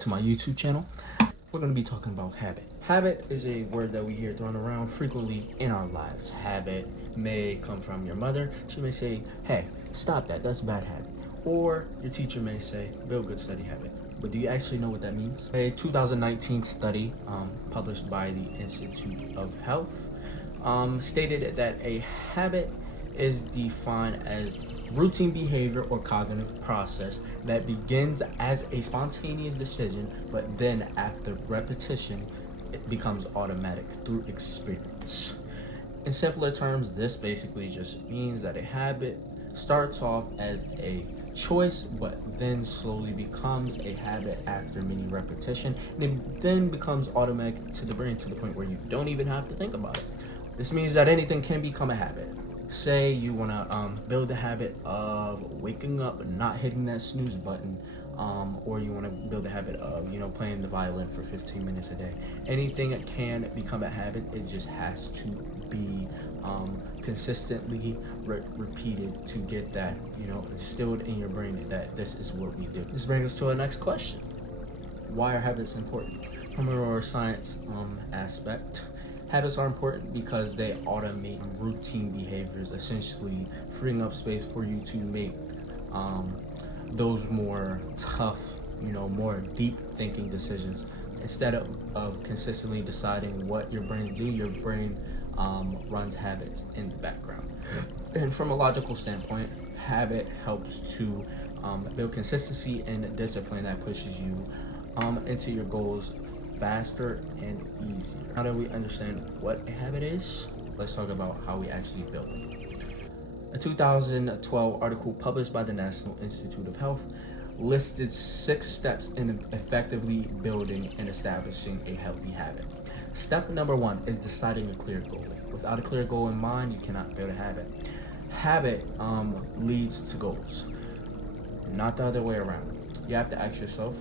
To my YouTube channel. We're going to be talking about habit. Habit is a word that we hear thrown around frequently in our lives. Habit may come from your mother. She may say, hey, stop that, that's a bad habit. Or your teacher may say, build good study habit. But do you actually know what that means? A 2019 study published by the Institute of Health stated that a habit is defined as routine behavior or cognitive process that begins as a spontaneous decision, but then after repetition, it becomes automatic through experience. In simpler terms, this basically just means that a habit starts off as a choice, but then slowly becomes a habit after many repetition, and it then becomes automatic to the brain to the point where you don't even have to think about it. This means that anything can become a habit. Say you want to build the habit of waking up and not hitting that snooze button, or you want to build the habit of playing the violin for 15 minutes a day. Anything that can become a habit, it just has to be consistently repeated to get that instilled in your brain that this is what we do. This brings us to our next question: why are habits important? From a neuroscience aspect, habits are important because they automate routine behaviors, essentially freeing up space for you to make those more tough, more deep thinking decisions. Instead of consistently deciding what your brain do, your brain runs habits in the background. And from a logical standpoint, habit helps to build consistency and discipline that pushes you into your goals faster and easier. Now that we understand what a habit is, let's talk about how we actually build it. A 2012 article published by the National Institute of Health listed 6 steps in effectively building and establishing a healthy habit. Step number 1 is deciding a clear goal. Without a clear goal in mind, you cannot build a habit. Habit leads to goals, not the other way around. You have to ask yourself,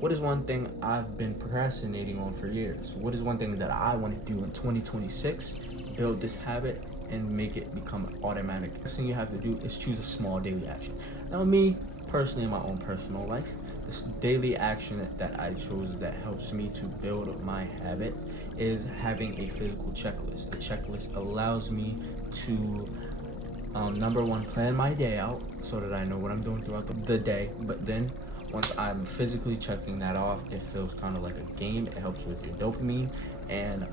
what is one thing I've been procrastinating on for years? What is one thing that I want to do in 2026? Build this habit and make it become automatic. The first thing you have to do is choose a small daily action. Now, me personally, in my own personal life, this daily action that I chose that helps me to build my habit is having a physical checklist. The checklist allows me to number 1, plan my day out so that I know what I'm doing throughout the day, but then once I'm physically checking that off, it feels kind of like a game. It helps with your dopamine, and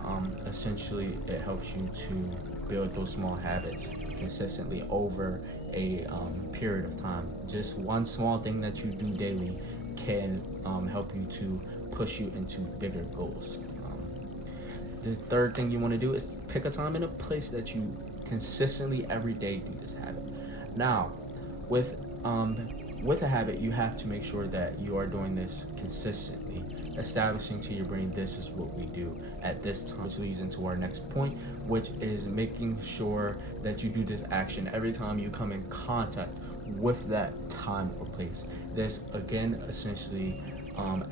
essentially it helps you to build those small habits consistently over a period of time. Just one small thing that you do daily can help you to push you into bigger goals. The third thing you want to do is pick a time and a place that you consistently every day do this habit. Now, with a habit, you have to make sure that you are doing this consistently, establishing to your brain this is what we do at this time, which leads into our next point, which is making sure that you do this action every time you come in contact with that time or place. This again essentially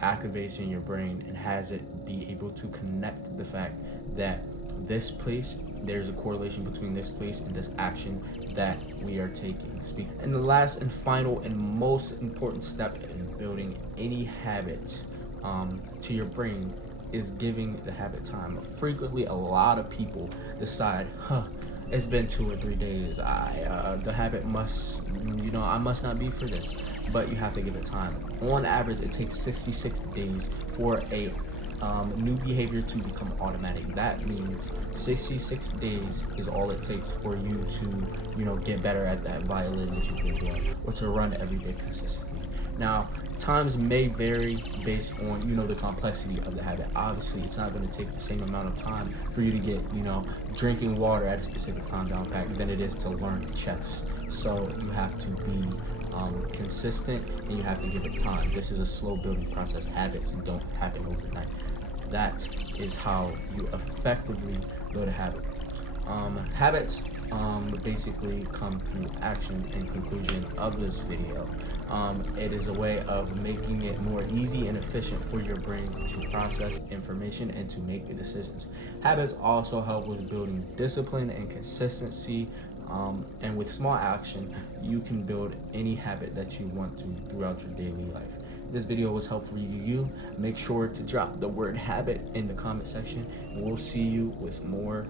activates in your brain and has it be able to connect the fact that this place, there's a correlation between this place and this action that we are taking. And the last and final and most important step in building any habit to your brain is giving the habit time. Frequently, a lot of people decide, it's been 2 or 3 days. The habit must, I must not be for this. But you have to give it time. On average, it takes 66 days for a new behavior to become automatic. That means 66 days is all it takes for you to, get better at that violin that you've been doing, or to run every day consistently. Now, times may vary based on, the complexity of the habit. Obviously, it's not going to take the same amount of time for you to get, drinking water at a specific time down pat than it is to learn chess. So you have to be consistent, and you have to give it time. This is a slow building process. Habits don't happen overnight. That is how you effectively build a habit. Habits basically come through action and conclusion of this video. It is a way of making it more easy and efficient for your brain to process information and to make the decisions. Habits also help with building discipline and consistency, and with small action, you can build any habit that you want to throughout your daily life. this video was helpful to you, make sure to drop the word habit in the comment section, and we'll see you with more